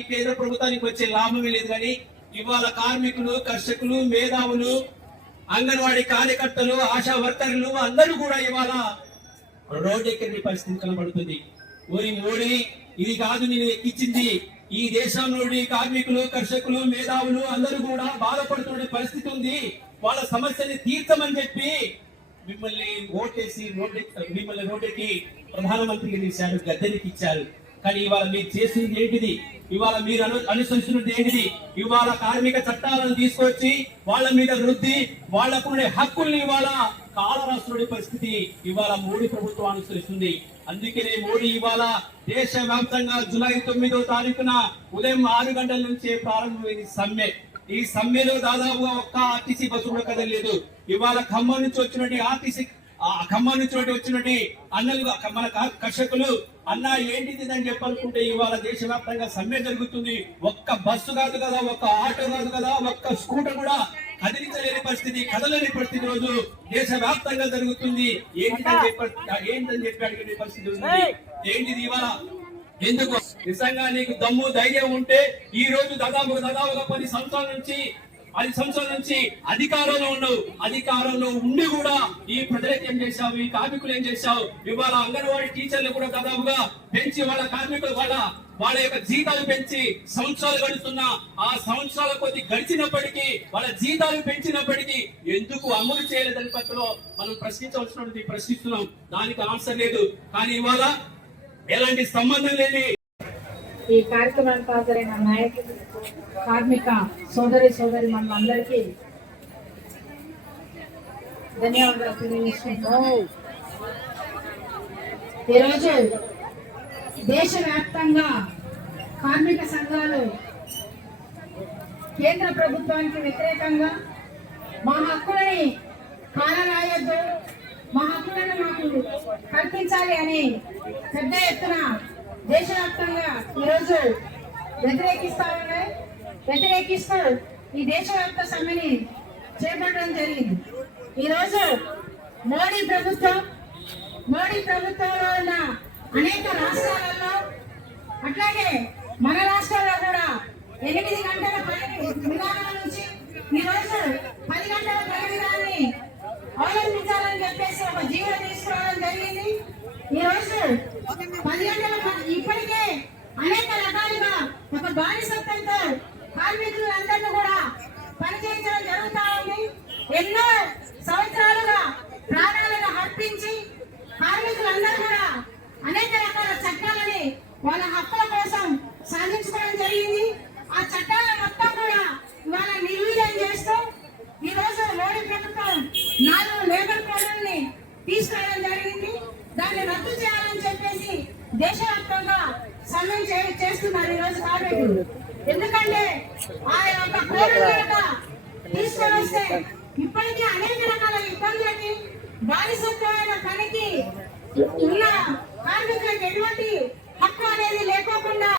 ఈ కేంద్ర ప్రభుత్వానికి వచ్చే లాభమే లేదు కానీ ఇవాళ కార్మికులు కర్షకులు మేధావులు అంగన్వాడీ కార్యకర్తలు ఆశా వర్కర్లు అందరూ కూడా ఇవాళ రోడ్డెక్కిన పరిస్థితి కనబడుతుంది. ఓరి మోడీ ఇది కాదు నేను ఎక్కించింది. ఈ దేశంలోని కార్మికులు కర్షకులు మేధావులు అందరూ కూడా బాధపడుతున్న పరిస్థితి ఉంది. వాళ్ళ సమస్యని తీర్థమని చెప్పి మిమ్మల్ని ఓటేసి రోడ్డు మిమ్మల్ని రోడ్డుకి ప్రధానమంత్రికి తీశారు గద్దెనికి ఇచ్చారు కానీ ఇవాళ మీరు చేసింది ఏంటిది? ఇవాళ మీరు అను అనుసరిస్తున్నది ఏంటిది? ఇవాళ కార్మిక చట్టాలను తీసుకొచ్చి వాళ్ళ మీద వృద్ధి వాళ్ళకుండే హక్కుల్ని ఇవాళ కాలరాస్తుడి పరిస్థితి ఇవాళ మోడీ ప్రభుత్వం అనుసరిస్తుంది. అందుకనే మోడీ ఇవాళ దేశ వ్యాప్తంగా జులై తొమ్మిదో తారీఖున ఉదయం ఆరు గంటల నుంచే ప్రారంభమైంది సమ్మె. ఈ సమ్మెలో దాదాపుగా ఒక్క ఆర్టీసీ బస్సు కూడా కదలేదు ఇవాళ ఖమ్మం నుంచి వచ్చినటువంటి ఆర్టీసీ ఆ ఖమ్మం నుంచి వచ్చినటువంటి అన్నలు మన కర్షకులు అన్న ఏంటిది అని చెప్పనుకుంటే ఇవాళ దేశవ్యాప్తంగా సమ్మె జరుగుతుంది. ఒక్క బస్సు కాదు కదా ఒక్క ఆటో కాదు కదా ఒక్క స్కూటర్ కూడా కదిలించలేని పరిస్థితి కదలేని పరిస్థితి రోజు దేశవ్యాప్తంగా జరుగుతుంది. ఏంటిదని చెప్పి ఏంటని చెప్పి అడిగే పరిస్థితి ఉంది. ఏంటిది ఇవాళ? ఎందుకు? నిజంగా నీకు దమ్ము ధైర్యం ఉంటే ఈ రోజు దాదాపు దాదాపుగా పది సంవత్సరాల నుంచి పది సంవత్సరాల నుంచి అధికారంలో ఉన్నావు అధికారంలో ఉండి కూడా ఈ ప్రజలకు ఏం చేశావు? ఈ కార్మికులు ఏం చేశావు? ఇవాళ అంగన్వాడీ టీచర్లు కూడా దాదాపుగా పెంచి వాళ్ళ కార్మికులు వాళ్ళ వాళ్ళ యొక్క జీతాలు పెంచి సంవత్సరాలు గడుస్తున్నా. ఆ సంవత్సరాల కొద్ది గడిచినప్పటికీ వాళ్ళ జీతాలు పెంచినప్పటికీ ఎందుకు అమలు చేయలేదని పత్రలో మనం ప్రశ్నించవలసినటువంటి ప్రశ్నిస్తున్నాం. దానికి ఆన్సర్ లేదు. కానీ ఇవాళ ఎలాంటి సంబంధం లేని ఈ కార్యక్రమానికి హాజరైన నాయకులు కార్మిక సోదరి సోదరి మనందరికీ ధన్యవాదాలు తెలియజేసుకుంటున్నాం ఈరోజు దేశవ్యాప్తంగా కార్మిక సంఘాలు కేంద్ర ప్రభుత్వానికి వ్యతిరేకంగా మా హక్కులని కాలరాయొద్దు మా హక్కులను మాకు కల్పించాలి అని పెద్ద ఎత్తున దేశవ్యాప్తంగా ఈరోజు వ్యతిరేకిస్తా ఉన్నాయి వ్యతిరేకిస్తూ ఈ దేశవ్యాప్త సమ్మెని చేపట్టడం జరిగింది. ఈరోజు మోడీ ప్రభుత్వం మోడీ ప్రభుత్వంలో ఉన్న అనేక రాష్ట్రాలలో అట్లాగే మన రాష్ట్రంలో కూడా ఎనిమిది గంటల పని విధానం నుంచి ఈ రోజు పది గంటల పని విధానాన్ని అవలంబించాలని చెప్పేసి ఒక జీవో తీసుకురావడం జరిగింది ఈ రోజు పది గంటల పని ఇప్పటికే అనేక రకాలుగా ఒక బానిసత్వంతో కార్మికులు అందరినీ కూడా పనిచేయించడం జరుగుతూ జరుగుతా ఉంది. ఎన్నో సంవత్సరాలుగా ప్రాణాలను అర్పించి కార్మికులందరూ కూడా అనేక రకాల చట్టాలని వాళ్ళ హక్కుల కోసం సాధించుకోవడం జరిగింది. ఆ చట్టాల మొత్తం కూడా ఇవాళ నిర్వీర్యం చేస్తూ ఈ రోజు మోడీ ప్రభుత్వం నాలుగు లేబర్ కోడ్లని తీసుకురావడం జరిగింది. దాన్ని రద్దు చేయాలని చెప్పేసి దేశవ్యాప్తంగా సన్నం చేస్తున్నారు ఈ రోజు కార్మికులు. ఎందుకంటే ఆ యొక్క కోరిక తీసుకొని వస్తే ఇప్పటికీ అనేక రకాల ఇబ్బందులకి బానిసత్వమైన పనికి ఉన్న కార్మికులకు ఎటువంటి